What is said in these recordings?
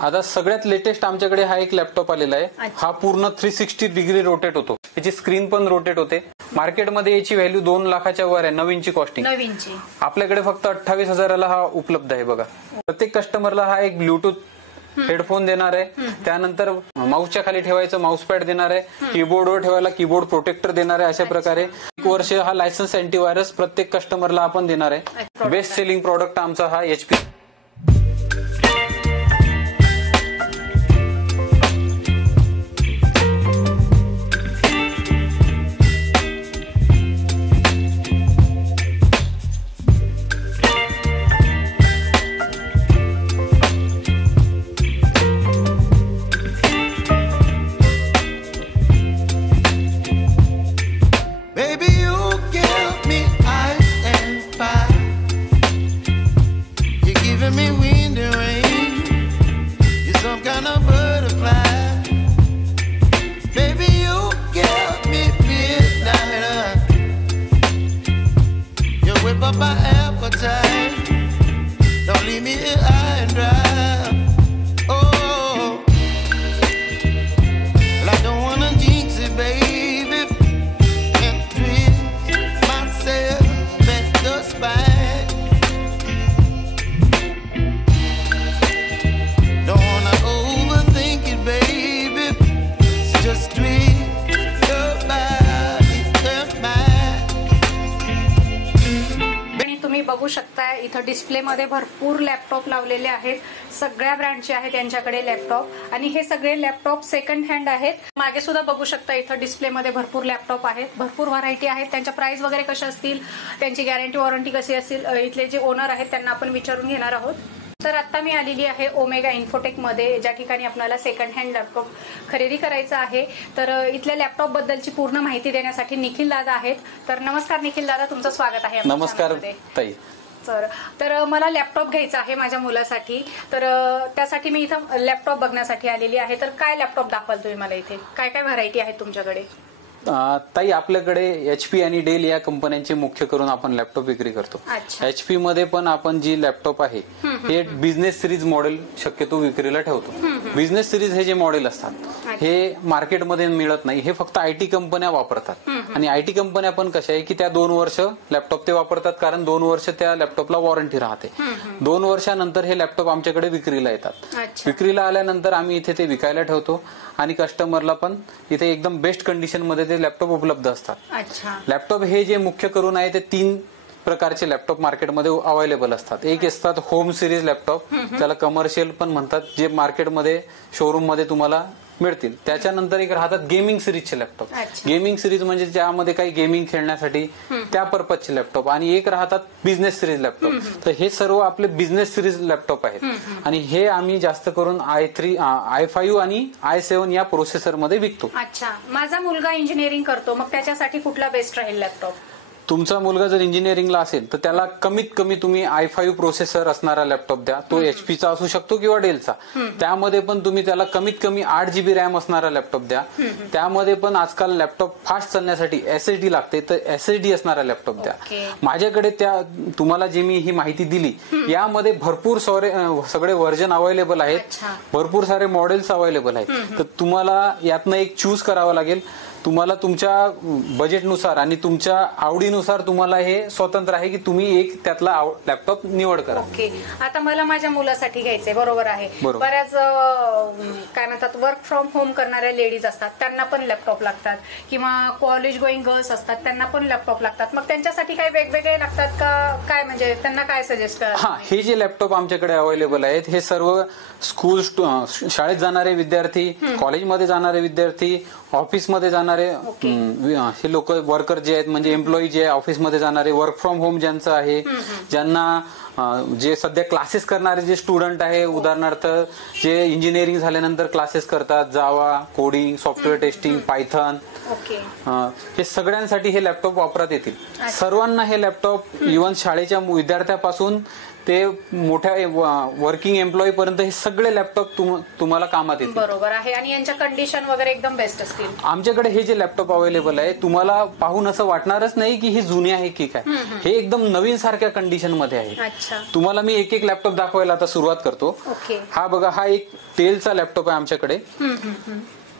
आता सगळ्यात लेटेस्ट आमच्याकडे हा एक लॅपटॉप आलेला आहे. हा पूर्ण 360 डिग्री रोटेट होतो. याची स्क्रीन पण रोटेट होते. मार्केटमध्ये याची व्हॅल्यू 2 लाखाच्या वर आहे. नवीनची कॉस्टिंग. आपल्याकडे फक्त 28,000ला हा उपलब्ध आहे बघा. प्रत्येक कस्टमरला हा एक ब्लूटूथ हेडफोन देणार आहे. त्यानंतर माऊसच्या खाली ठेवायचं माऊस पॅड देणार आहे. कीबोर्डवर ठेवायला कीबोर्ड प्रोटेक्टर देणार आहे. अशा प्रकारे 1 वर्ष हा लायसन्स अँटीव्हायरस प्रत्येक कस्टमरला आपण देणार आहे. बेस्ट सेलिंग प्रोडक्ट आमचा हा HP. बघू शकता इथं डिस्प्ले मध्ये भरपूर लॅपटॉप लावलेले आहेत. सगळ्या ब्रँडचे आहेत त्यांच्याकडे लॅपटॉप आणि हे सगळे लॅपटॉप सेकंड हँड आहेत. मागे सुद्धा बघू शकता इथं डिस्प्ले मध्ये भरपूर लॅपटॉप आहेत. भरपूर व्हरायटी आहेत. त्यांच्या प्राइस वगैरे कशा असतील, त्यांची गॅरंटी वॉरंटी कशी असेल, इथले जे ओनर आहेत त्यांना आपण विचारून घेणार आहोत. तर आता मी आलेली आहे ओमेगा इन्फोटेक मध्ये, ज्या ठिकाणी आपल्याला सेकंड हँड लॅपटॉप खरेदी करायचा आहे. तर इथल्या लॅपटॉप बद्दलची पूर्ण माहिती देण्यासाठी निखिल दादा आहेत. तर नमस्कार निखिल दादा, तुमचं स्वागत आहे. नमस्कार ताई. तर मला लॅपटॉप घ्यायचा आहे माझ्या मुलासाठी. तर त्यासाठी मी इथं लॅपटॉप बघण्यासाठी आलेली आहे. तर काय लॅपटॉप दाखवाल तुम्ही मला? इथे काय काय व्हरायटी आहेत तुमच्याकडे? ताई आपल्याकडे HP आणि डेल या कंपन्यांचे मुख्य करून आपण लॅपटॉप विक्री करतो. HP मध्ये पण आपण जी लॅपटॉप आहे हे बिझनेस सिरीज मॉडेल शक्यतो विक्रीला ठेवतो. बिझनेस सिरीज हे जे मॉडेल असतात हे मार्केटमध्ये मिळत नाही. हे फक्त IT कंपन्या वापरतात. आणि IT कंपन्या पण कशा आहे की त्या 2 वर्ष लॅपटॉप ते वापरतात, कारण 2 वर्ष त्या लॅपटॉपला वॉरंटी राहते. 2 वर्षानंतर हे लॅपटॉप आमच्याकडे विक्रीला येतात. विक्रीला आल्यानंतर आम्ही इथे ते विकायला ठेवतो आणि कस्टमरला पण इथे एकदम बेस्ट कंडिशन मध्ये ते लॅपटॉप उपलब्ध असतात. लॅपटॉप हे जे मुख्य करून आहे ते 3 प्रकारचे लॅपटॉप मार्केटमध्ये अवेलेबल असतात. एक असतात होम सिरीज लॅपटॉप, त्याला कमर्शियल पण म्हणतात, जे मार्केटमध्ये शोरूम मध्ये तुम्हाला मिळतील. त्याच्यानंतर एक राहतात गेमिंग सिरीजचे लॅपटॉप. गेमिंग सिरीज म्हणजे ज्यामध्ये काही गेमिंग खेळण्यासाठी त्या पर्पजचे लॅपटॉप. आणि एक राहतात बिझनेस सिरीज लॅपटॉप. तर हे सर्व आपले बिझनेस सिरीज लॅपटॉप आहेत. आणि हे आम्ही जास्त करून i3, i5 आणि i7 या प्रोसेसर मध्ये विकतो. अच्छा, माझा मुलगा इंजिनिअरिंग करतो, मग त्याच्यासाठी कुठला बेस्ट राहील लॅपटॉप? तुमचा मुलगा जर इंजिनिअरिंगला असेल तर त्याला कमीत कमी तुम्ही i5 प्रोसेसर असणारा लॅपटॉप द्या. तो HPचा असू शकतो किंवा डेलचा. त्यामध्ये पण तुम्ही त्याला कमीत कमी 8 GB रॅम असणारा लॅपटॉप द्या. त्यामध्ये पण आजकाल लॅपटॉप फास्ट चालण्यासाठी SSD लागते, तर SSD असणारा लॅपटॉप द्या. माझ्याकडे त्या तुम्हाला जे मी ही माहिती दिली यामध्ये भरपूर सगळे व्हर्जन अवेलेबल आहेत. भरपूर सारे मॉडेल्स अवेलेबल आहेत. तर तुम्हाला यातनं एक चूज करावं लागेल. तुम्हाला तुमच्या बजेटनुसार आणि तुमच्या आवडीनुसार तुम्हाला हे स्वतंत्र आहे की तुम्ही एक त्यातला लॅपटॉप निवड करा. ओके, आता मला माझ्या मुलासाठी घ्यायचंय. बरोबर आहे. बऱ्याच काय म्हणतात वर्क फ्रॉम होम करणाऱ्या लेडीज असतात, त्यांना पण लॅपटॉप लागतात, किंवा कॉलेज गोईंग गर्ल्स असतात, त्यांना पण लॅपटॉप लागतात. मग त्यांच्यासाठी काही वेगवेगळे लागतात का काय, म्हणजे त्यांना काय सजेस्ट करा? हा, हे जे लॅपटॉप आमच्याकडे अवेलेबल आहेत हे सर्व स्कूल शाळेत जाणारे विद्यार्थी, कॉलेजमध्ये जाणारे विद्यार्थी, ऑफिसमध्ये जाणारे हे लोक वर्कर जे आहेत, म्हणजे एम्प्लॉई जे ऑफिसमध्ये जाणारे, वर्क फ्रॉम होम ज्यांचं आहे, ज्यांना जे सध्या क्लासेस करणारे जे स्टुडंट आहे, उदाहरणार्थ जे इंजिनिअरिंग झाल्यानंतर क्लासेस करतात, जावा, कोडिंग, सॉफ्टवेअर टेस्टिंग, पायथन, हे सगळ्यांसाठी हे लॅपटॉप वापरात येतील. सर्वांना हे लॅपटॉप इव्हन शाळेच्या विद्यार्थ्यापासून ते मोठ्या वर्किंग एम्प्लॉई पर्यंत हे सगळे लॅपटॉप तुम्हाला कामात येतील. बरोबर आहे. आणि यांच्या कंडिशन वगैरे एकदम बेस्ट असतील. आमच्याकडे हे जे लॅपटॉप अवेलेबल आहे तुम्हाला पाहून असं वाटणारच नाही की हे जुने आहे की काय. हे एकदम नवीन सारख्या कंडिशन मध्ये आहे. तुम्हाला मी एक एक लॅपटॉप दाखवायला आता सुरुवात करतो. हा बघा, हा एक डेलचा लॅपटॉप आहे आमच्याकडे.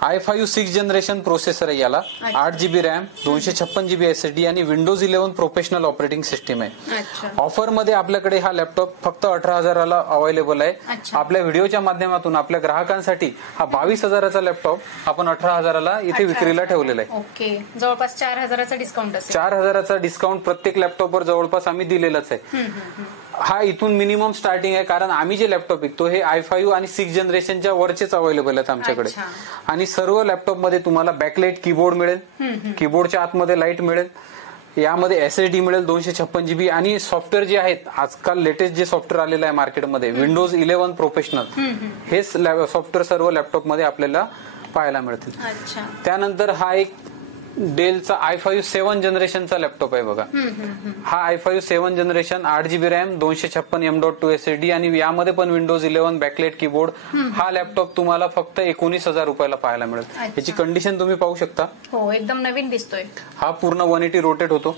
i5 6 जनरेशन प्रोसेसर आहे याला. 8GB रॅम, 256GB SSD आणि विंडोज 11 प्रोफेशनल ऑपरेटिंग सिस्टीम आहे. ऑफर मध्ये आपल्याकडे हा लॅपटॉप फक्त 18,000ला अवेलेबल आहे. आपल्या व्हिडिओच्या माध्यमातून आपल्या ग्राहकांसाठी हा 22,000चा लॅपटॉप आपण 18,000ला इथे विक्रीला ठेवलेला आहे. ओके, जवळपास 4,000चा डिस्काउंट असेल. 4,000चा डिस्काउंट प्रत्येक लॅपटॉपवर जवळपास आम्ही दिलेलाच आहे. हा इथून मिनिमम स्टार्टिंग आहे, कारण आम्ही जे लॅपटॉप विकतो हे i5 आणि 6 जनरेशनच्या वरचेच अवेलेबल आहेत आमच्याकडे. आणि सर्व लॅपटॉप मध्ये तुम्हाला बॅकलाइट कीबोर्ड मिळेल, कीबोर्डच्या आतमध्ये लाईट मिळेल, यामध्ये SSD मिळेल 256GB आणि सॉफ्टवेअर जे आहेत आजकाल लेटेस्ट जे सॉफ्टवेअर आलेलं आहे मार्केटमध्ये विंडोज 11 प्रोफेशनल, हे सॉफ्टवेअर सर्व लॅपटॉप मध्ये आपल्याला पाहायला मिळतील. त्यानंतर हा एक डेलचा i5 7 जनरेशनचा लॅपटॉप आहे बघा. हा i5 7 generation 8GB RAM, 256 M.2 SSD आणि यामध्ये पण विंडोज 11 बॅकलाइट कीबोर्ड. हा लॅपटॉप तुम्हाला फक्त 19,000 रुपयाला पाहायला मिळेल. याची कंडिशन तुम्ही पाहू शकता. हो, एकदम नवीन दिसतोय. हा पूर्ण 180 रोटेट होतो.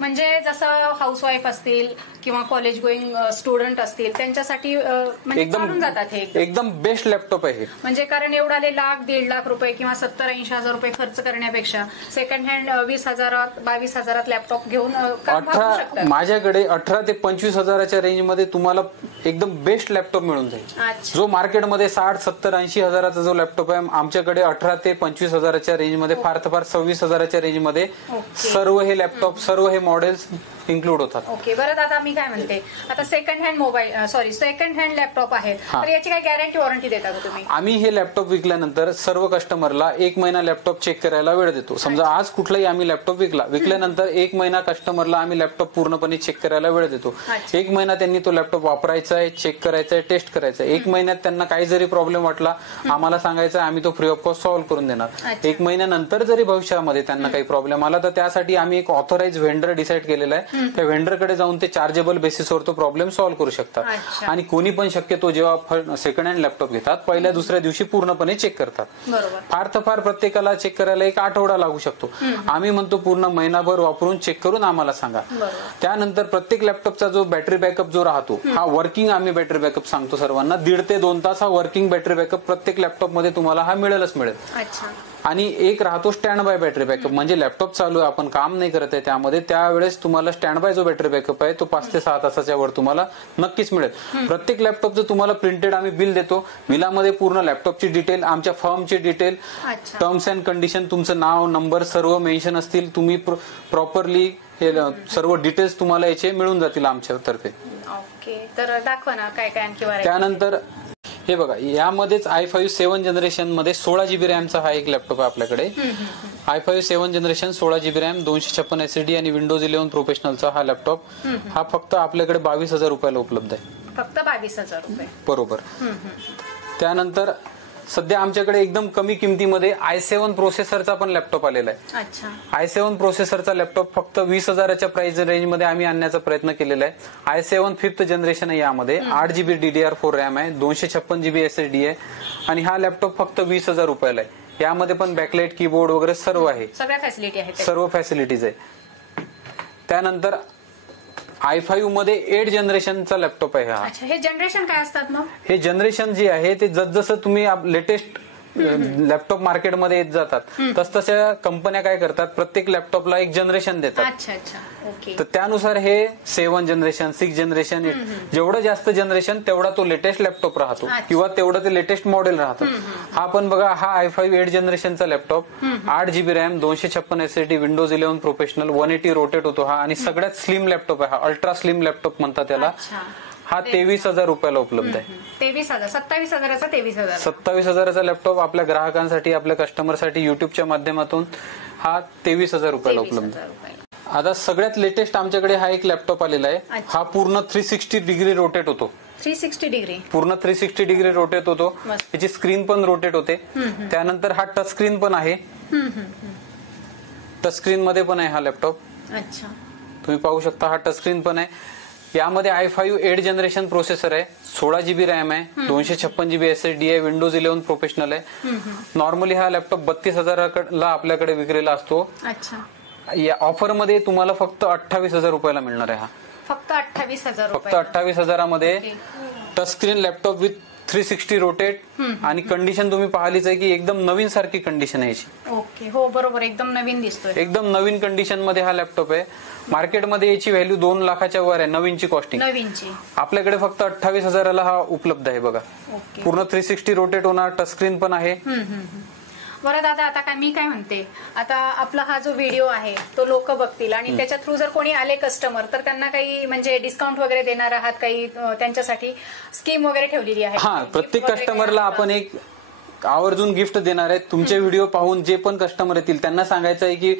म्हणजे जसं हाऊसवाईफ असतील किंवा कॉलेज गोईंग स्टुडंट असतील त्यांच्यासाठी म्हणजे चालून जातात. हे एकदम बेस्ट लॅपटॉप आहे. म्हणजे कारण एवढाले लाख 1.5 लाख रुपये किंवा 70-80 हजार रुपये खर्च करण्यापेक्षा सेकंड हँड 20,000 22,000 लॅपटॉप घेऊन माझ्याकडे 18 ते 25,000च्या रेंजमध्ये तुम्हाला एकदम बेस्ट लॅपटॉप मिळून जाईल. जो मार्केटमध्ये 60, 70, 80 हजाराचा जो लॅपटॉप आहे आमच्याकडे 18 ते 25,000च्या रेंजमध्ये, फार तर फार 26,000च्या रेंजमध्ये सर्व हे लॅपटॉप, सर्व हे मॉडेल्स इन्क्लूड होतात. ओके, बरं दादा मी काय म्हणते, आता सेकंड हँड लॅपटॉप आहे तर याची काय गॅरंटी वॉरंटी देता का तुम्ही? आम्ही हे लॅपटॉप विकल्यानंतर सर्व कस्टमरला 1 महिना लॅपटॉप चेक करायला वेळ देतो. समजा आज कुठलाही आम्ही लॅपटॉप विकल्यानंतर 1 महिना कस्टमरला आम्ही लॅपटॉप पूर्णपणे चेक करायला वेळ देतो. 1 महिना त्यांनी तो लॅपटॉप वापरायचा आहे, चेक करायचा आहे, टेस्ट करायचा आहे. 1 महिन्यात त्यांना काही जरी प्रॉब्लेम वाटला आम्हाला सांगायचं, आम्ही तो फ्री ऑफ कॉस्ट सॉल्व्ह करून देणार. 1 महिन्यानंतर जरी भविष्यामध्ये त्यांना काही प्रॉब्लेम आला तर त्यासाठी आम्ही एक ऑथराइज व्हेंडर डिसाईड केलेला आहे. त्या व्हेंडरकडे जाऊन ते चार्जेबल बेसिसवर तो प्रॉब्लेम सॉल्व्ह करू शकतात. आणि कोणी पण शक्यतो जेव्हा सेकंड हँड लॅपटॉप घेतात पहिल्या दुसऱ्या दिवशी पूर्णपणे चेक करतात. फार तर फार प्रत्येकाला चेक करायला 1 आठवडा लागू शकतो. आम्ही म्हणतो पूर्ण महिनाभर वापरून चेक करून आम्हाला सांगा. त्यानंतर प्रत्येक लॅपटॉपचा जो बॅटरी बॅकअप जो राहतो हा वर्किंग आम्ही बॅटरी बॅकअप सांगतो सर्वांना. 1.5 ते 2 तास हा वर्किंग बॅटरी बॅकअप प्रत्येक लॅपटॉप मध्ये तुम्हाला हा मिळेलच मिळेल. आणि एक राहतो स्टँड बाय बॅटरी बॅकअप, म्हणजे लॅपटॉप चालू आहे आपण काम नाही करत आहे त्यामध्ये, त्यावेळेस तुम्हाला स्टँड बाय जो बॅटरी बॅकअप आहे तो 5 ते 6 तासाच्या वर तुम्हाला नक्कीच मिळेल. प्रत्येक लॅपटॉपचं तुम्हाला प्रिंटेड आम्ही बिल देतो. बिलामध्ये पूर्ण लॅपटॉपची डिटेल, आमच्या फर्मची डिटेल, टर्म्स अँड कंडिशन, तुमचं नाव, नंबर सर्व मेन्शन असतील. तुम्ही प्रॉपरली हे सर्व डिटेल्स तुम्हाला याचे मिळून जातील आमच्यातर्फे. ओके, तर दाखवा ना काय काय आणखी. त्यानंतर हे बघा, यामध्येच i5 7 जनरेशन मध्ये 16GB रॅमचा हा एक लॅपटॉप आहे आपल्याकडे. i5 7 generation 16GB RAM, 256 SSD आणि विंडोज 11 प्रोफेशनलचा हा लॅपटॉप हा फक्त आपल्याकडे 22,000 रुपयाला उपलब्ध आहे. फक्त 22,000 रुपये, बरोबर. त्यानंतर सध्या आमच्याकडे एकदम कमी किमतीमध्ये i7 प्रोसेसरचा पण लॅपटॉप आलेला आहे. i7 प्रोसेसरचा लॅपटॉप फक्त 20,000च्या प्राइस रेंजमध्ये आम्ही आणण्याचा प्रयत्न केलेला आहे. i7 5th जनरेशन आहे. यामध्ये 8GB DDR4 रॅम आहे, 256GB SSD आहे आणि हा लॅपटॉप फक्त 20,000 रुपयाला आहे. यामध्ये पण बॅकलाइट कीबोर्ड वगैरे सर्व आहे, सर्व फॅसिलिटीज आहे. त्यानंतर i5 मध्ये 8 जनरेशनचा लॅपटॉप आहे हा. हे जनरेशन काय असतात मग? हे जनरेशन जे आहे ते जसजसं तुम्ही लेटेस्ट लॅपटॉप मार्केटमध्ये येत जातात तसतशा कंपन्या काय करतात, प्रत्येक लॅपटॉपला एक जनरेशन देतात. तर त्यानुसार हे 7 जनरेशन, 6 जनरेशन, जेवढं जास्त जनरेशन तेवढा तो लेटेस्ट लॅपटॉप राहतो किंवा तेवढं ते लेटेस्ट मॉडेल राहतं. हा पण बघा, हा i5 8 जनरेशनचा laptop, 8GB RAM, 256 SSD, Windows 11 professional, 180 rotate होतो हा आणि सगळ्यात स्लिम लॅपटॉप आहे हा. अल्ट्रा स्लिम लॅपटॉप म्हणतात त्याला. हा 23,000 रुपयाला उपलब्ध आहे. 27,000चा 27,000चा लॅपटॉप आपल्या ग्राहकांसाठी, आपल्या कस्टमरसाठी युट्यूबच्या माध्यमातून हा 23,000 रुपयाला उपलब्ध आहे. आता सगळ्यात लेटेस्ट आमच्याकडे हा एक लॅपटॉप आलेला आहे. हा पूर्ण 360 डिग्री रोटेट होतो. 360 डिग्री, पूर्ण 360 डिग्री रोटेट होतो. त्याची स्क्रीन पण रोटेट होते. त्यानंतर हा टच स्क्रीन पण आहे. टच स्क्रीन मध्ये पण आहे हा लॅपटॉप. तुम्ही पाहू शकता, हा टच स्क्रीन पण आहे. यामध्ये i5 8 जनरेशन प्रोसेसर आहे, 16 GB रॅम आहे, 256 GB SSD आहे, विंडोज 11 प्रोफेशनल आहे. नॉर्मली हा लॅपटॉप 32,000ला आपल्याकडे विक्रीला असतो. या ऑफर मध्ये तुम्हाला फक्त 28,000 रुपयाला मिळणार आहे. हा फक्त 28,000 फक्त 28,000मध्ये touch screen laptop with 360 rotate आणि कंडिशन तुम्ही पाहिलीच आहे की एकदम नवीन सारखी कंडिशन आहे याची. ओके, हो बरोबर, एकदम नवीन दिसतोय. एकदम नवीन कंडिशन मध्ये हा लॅपटॉप आहे. मार्केटमध्ये याची व्हॅल्यू 2 लाखाच्या वर आहे नवीनची कॉस्टिंग. आपल्याकडे फक्त 28,000ला हा उपलब्ध आहे बघा. पूर्ण 360 रोटेट होणार, टच स्क्रीन पण आहे. बरं दादा, आता काय मी काय म्हणते, आता आपला हा जो व्हिडिओ आहे तो लोक बघतील आणि त्याच्या थ्रू जर कोणी आले कस्टमर तर त्यांना काही म्हणजे डिस्काउंट वगैरे देणार आहात, काही त्यांच्यासाठी स्कीम वगैरे ठेवलेली आहे? हा, प्रत्येक कस्टमरला आपण एक आवर्जून गिफ्ट देणार आहे. तुमचे व्हिडिओ पाहून जे पण कस्टमर येतील त्यांना सांगायचं आहे की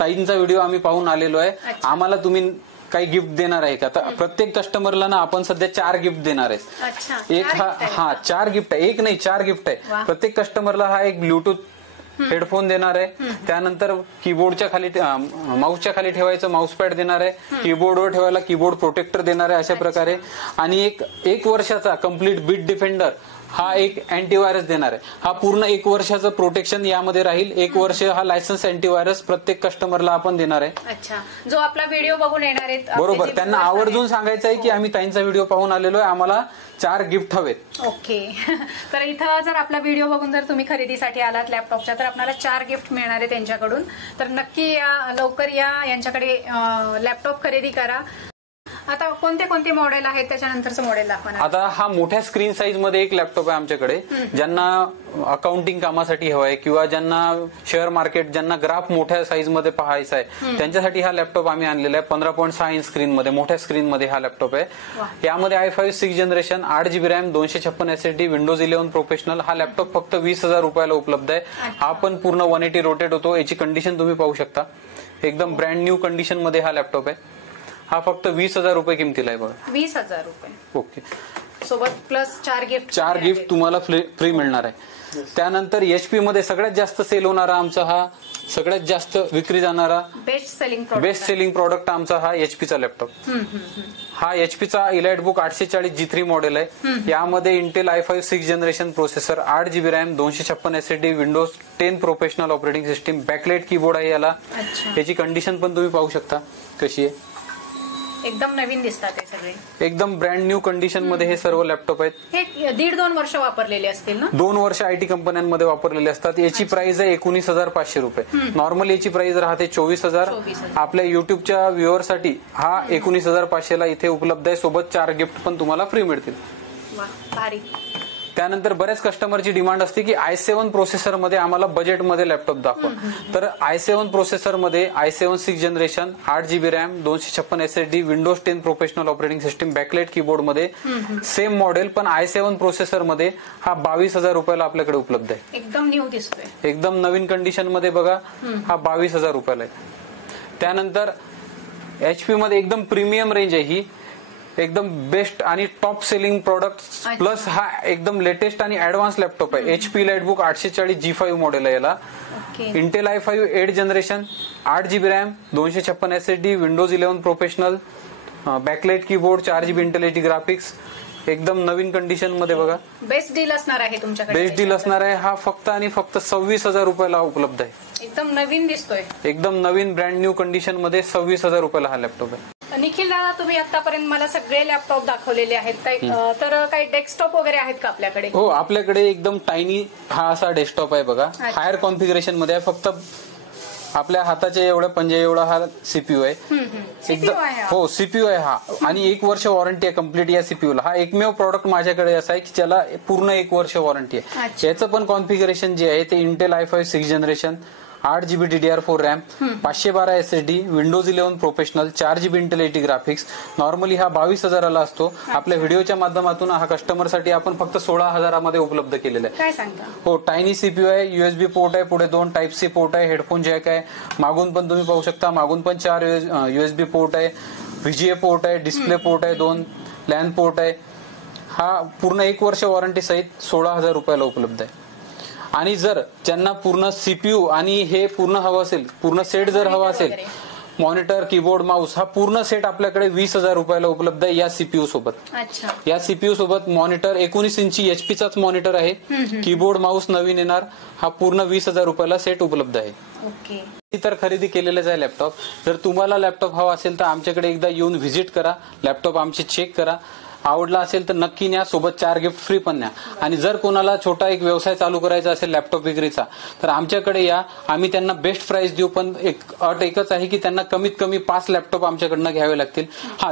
ताईंचा व्हिडिओ आम्ही पाहून आलेलो आहे, आम्हाला तुम्ही काही गिफ्ट देणार आहे का? तर प्रत्येक कस्टमरला ना आपण सध्या 4 गिफ्ट देणार आहे. एक हा 4 गिफ्ट आहे, एक नाही 4 गिफ्ट आहे. प्रत्येक कस्टमरला हा एक ब्लूटूथ हेडफोन देणार आहे, त्यानंतर कीबोर्डच्या खाली माऊसच्या खाली ठेवायचं माऊस पॅड देणार आहे, कीबोर्डवर ठेवायला कीबोर्ड प्रोटेक्टर देणार आहे अशा प्रकारे. आणि एक वर्षाचा कम्प्लीट बीट डिफेंडर हा एक अँटीव्हायरस देणार आहे. हा पूर्ण 1 वर्षाचं प्रोटेक्शन यामध्ये राहील. 1 वर्ष हा लायसन्स अँटीव्हायरस प्रत्येक कस्टमरला आपण देणार आहे. अच्छा, जो आपला व्हिडिओ बघून येणार आहेत बरोबर, त्यांना आवर्जून सांगायचं आहे की आम्ही ताईंचा व्हिडिओ पाहून आलेलो आहे, आम्हाला 4 गिफ्ट हवेत. ओके, तर इथं जर आपला व्हिडिओ बघून जर तुम्ही खरेदीसाठी आलात लॅपटॉपच्या तर आपल्याला 4 गिफ्ट मिळणार आहे त्यांच्याकडून. तर नक्की या, लवकर या, यांच्याकडे लॅपटॉप खरेदी करा. आता कोणते कोणते मॉडेल आहेत त्याच्यानंतरचं मॉडेल दाखवा. आता हा मोठ्या स्क्रीन साईज मध्ये एक लॅपटॉप आहे आमच्याकडे. ज्यांना अकाउंटिंग कामासाठी हवाय किंवा ज्यांना शेअर मार्केट, ज्यांना ग्राफ मोठ्या साईज मध्ये पाहायचा आहे त्यांच्यासाठी हा लॅपटॉप आम्ही आणलेला आहे. 15.6 इंच स्क्रीन मध्ये, मोठ्या स्क्रीन मध्ये हा लॅपटॉप आहे. यामध्ये i5 6 generation, 8 GB RAM, 256 SSD, Windows 11 professional. हा लॅपटॉप फक्त 20,000 रुपयाला उपलब्ध आहे. हा पण पूर्ण 180 रोटेट होतो. याची कंडिशन तुम्ही पाहू शकता, एकदम ब्रँड न्यू कंडिशन मध्ये हा लॅपटॉप आहे. हा फक्त 20,000 रुपये किमतीला आहे बघा. 20,000 रुपये. ओके, सोबत प्लस 4 गिफ्ट तुम्हाला फ्री मिळणार आहे. त्यानंतर एचपी मध्ये सगळ्यात जास्त सेल होणारा आमचा हा, सगळ्यात जास्त विक्री जाणारा बेस्ट सेलिंग प्रोडक्ट आमचा हा एचपीचा लॅपटॉप. हा एचपीचा इलाइटबुक 840 G3 मॉडेल आहे. यामध्ये Intel i5 6 generation processor, 8 GB RAM, 256 SSD, Windows 10 professional operating system, backlight keyboard आहे याला. याची कंडिशन पण तुम्ही पाहू शकता कशी आहे. एकदम नवीन दिसतात हे सगळे, एकदम ब्रँड न्यू कंडिशन मध्ये हे सर्व लॅपटॉप आहेत. हे 1.5-2 वर्ष वापरलेले असतील ना? 2 वर्ष आयटी कंपन्यांमध्ये वापरलेले असतात. याची प्राइस आहे 19,500 रुपये. नॉर्मल याची प्राइस राहते 24,000. आपल्या युट्यूबच्या व्ह्युअरसाठी हा 19,500 ला इथे उपलब्ध आहे. सोबत 4 गिफ्ट पण तुम्हाला फ्री मिळतील. त्यानंतर बऱ्याच कस्टमरची डिमांड असते की i7 प्रोसेसर मध्ये आम्हाला बजेटमध्ये लॅपटॉप दाखवा. तर i7 प्रोसेसर मध्ये i7 6 generation, 8 GB RAM, 256 SSD, Windows 10 professional operating system, backlight keyboard मध्ये सेम मॉडेल पण i7 प्रोसेसर मध्ये हा 22,000 रुपयाला आपल्याकडे उपलब्ध आहे. एकदम न्यू दिसतोय, एकदम नवीन कंडिशन मध्ये बघा. हा 22,000 रुपयाला आहे. त्यानंतर एचपी मध्ये एकदम प्रीमियम रेंज आहे ही, एकदम बेस्ट आणि टॉप सेलिंग प्रोडक्ट प्लस हा एकदम लेटेस्ट आणि ऍडव्हान्स लॅपटॉप आहे. एचपी लाइटबुक 840 G5 मॉडेल आहे याला. Intel i5 8 generation, 8 GB RAM, 256 SSD, Windows 11 professional, backlight keyboard, 4 GB Intel graphics. एकदम नवीन कंडिशन मध्ये बघा. बेस्ट डील असणार आहे तुमच्याकडे. बेस्ट डील असणार आहे. हा फक्त आणि फक्त 26,000 रुपयाला उपलब्ध आहे. एकदम नवीन दिसतोय, एकदम नवीन ब्रँड न्यू कंडिशन मध्ये 26,000 रुपयाला हा लॅपटॉप आहे. निखिल दादा, तुम्ही आतापर्यंत मला सगळे लॅपटॉप दाखवलेले आहेत, तर काही डेस्कटॉप वगैरे आहेत का आपल्याकडे? हो, आपल्याकडे एकदम टायनी हा असा डेस्कटॉप आहे बघा. हायर कॉन्फिगरेशन मध्ये आहे. फक्त आपल्या हाताच्या एवढ्या पंजे एवढा हा सीपीयू आहे. एकदम हो, सीपीयू आहे हा. आणि 1 वर्ष वॉरंटी आहे कम्प्लीट या सीपीयूला. हा एकमेव प्रॉडक्ट माझ्याकडे असा आहे की ज्याला पूर्ण 1 वर्ष वॉरंटी आहे. याचं पण कॉन्फिगरेशन जे आहे ते Intel i5 6 generation, 8 GB DDR4 RAM, 512 SSD, Windows 11 professional, 4 GB Intel graphics. Normally हा 22,000ला असतो. आपल्या व्हिडिओच्या माध्यमातून हा कस्टमरसाठी आपण फक्त 16,000 मध्ये उपलब्ध केलेला आहे. काय सांगता? हो, टायनी सीपीयू आहे, USB पोर्ट आहे, पुढे 2 Type-C पोर्ट आहे, हेडफोन जॅक आहे. मागून पण तुम्ही पाहू शकता, मागून पण 4 USB पोर्ट आहे, VGA पोर्ट आहे, डिस्प्ले पोर्ट आहे, 2 लॅन पोर्ट आहे. हा पूर्ण 1 वर्ष वॉरंटी सहित 16,000 रुपयाला उपलब्ध आहे. आणि जर ज्यांना पूर्ण सीपीयू आणि हे पूर्ण हवं असेल, पूर्ण सेट जर हवा असेल, मॉनिटर, कीबोर्ड, माऊस हा पूर्ण सेट आपल्याकडे 20,000 रुपयाला उपलब्ध आहे या सीपीयू सोबत. अच्छा. या सीपीयू सोबत मॉनिटर 19 इंची एचपीचाच मॉनिटर आहे. कीबोर्ड, माऊस नवीन येणार. हा पूर्ण 20,000 रुपयाला सेट उपलब्ध आहे. ओके. तर खरेदी केलेलाच आहे लॅपटॉप. जर तुम्हाला लॅपटॉप हवा असेल तर आमच्याकडे एकदा येऊन व्हिजिट करा, लॅपटॉप आमचे चेक करा. आवडला असेल तर नक्की न्या, सोबत 4 गिफ्ट फ्री पण न्या. आणि जर कोणाला छोटा एक व्यवसाय चालू करायचा असेल लॅपटॉप विक्रीचा तर आमच्याकडे या, आम्ही त्यांना बेस्ट प्राइस देऊ. पण अट एकच आहे की त्यांना कमीत कमी 5 लॅपटॉप आमच्याकडनं घ्यावे लागतील.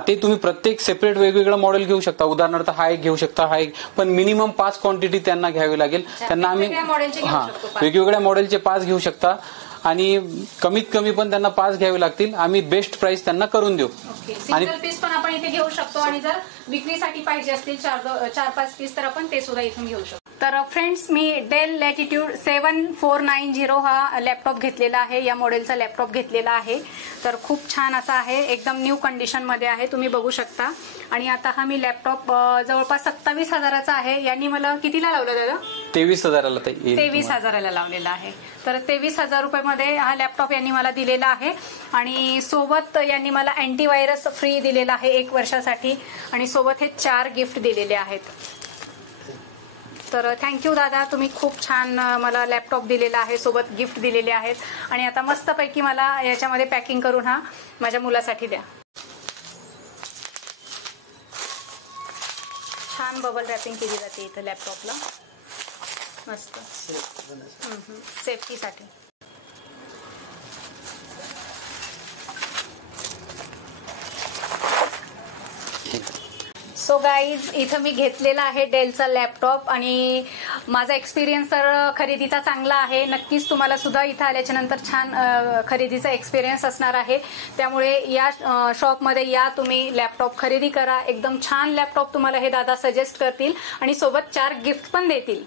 ते तुम्ही प्रत्येक सेपरेट वेगवेगळं मॉडेल घेऊ शकता. उदाहरणार्थ हा एक घेऊ शकता, हा एक, पण मिनिमम 5 क्वांटिटी त्यांना घ्यावी लागेल. त्यांना आम्ही वेगवेगळ्या मॉडेलचे 5 घेऊ शकता आणि कमीत कमी पण त्यांना 5 घ्यावे लागतील. आम्ही बेस्ट प्राइस त्यांना करून देऊ. आणि सिंगल पीस पण आपण इथे घेऊ शकतो आणि जर विक्रीसाठी पाहिजे असतील 4-5 पीस तर आपण ते सुद्धा इथून घेऊ शकतो. तर फ्रेंड्स, मी डेल लॅटिट्यूड 7490 हा लॅपटॉप घेतलेला आहे. या मॉडेलचा लॅपटॉप घेतलेला आहे. तर खूप छान असा आहे, एकदम न्यू कंडिशन मध्ये आहे, तुम्ही बघू शकता. आणि आता हा मी लॅपटॉप जवळपास 27,000चा आहे. यांनी मला कितीला लावलं दादा? 23,000ला. 23,000ला लावलेला आहे. तर 23,000 रुपयामध्ये हा लॅपटॉप यांनी मला दिलेला आहे. आणि सोबत यांनी मला अँटीव्हायरस फ्री दिलेला आहे 1 वर्षासाठी. आणि सोबत हे 4 गिफ्ट दिलेले आहेत. तर थँक्यू दादा, तुम्ही खूप छान मला लॅपटॉप दिलेला आहे, सोबत गिफ्ट दिलेले आहेत. आणि आता मस्तपैकी मला याच्यामध्ये पॅकिंग करून हा माझ्या मुलासाठी द्या. छान बबल रॅपिंग केली जाते इथं लॅपटॉपला, मस्त सेफ्टीसाठी. सो गाईज, इथं मी घेतलेला आहे डेलचा लॅपटॉप आणि माझा एक्सपिरियन्स तर खरेदीचा चांगला आहे. नक्कीच तुम्हाला सुद्धा इथं आल्याच्या नंतर छान खरेदीचा एक्सपिरियन्स असणार आहे. त्यामुळे या शॉपमध्ये या, तुम्ही लॅपटॉप खरेदी करा. एकदम छान लॅपटॉप तुम्हाला हे दादा सजेस्ट करतील आणि सोबत 4 गिफ्ट पण देतील.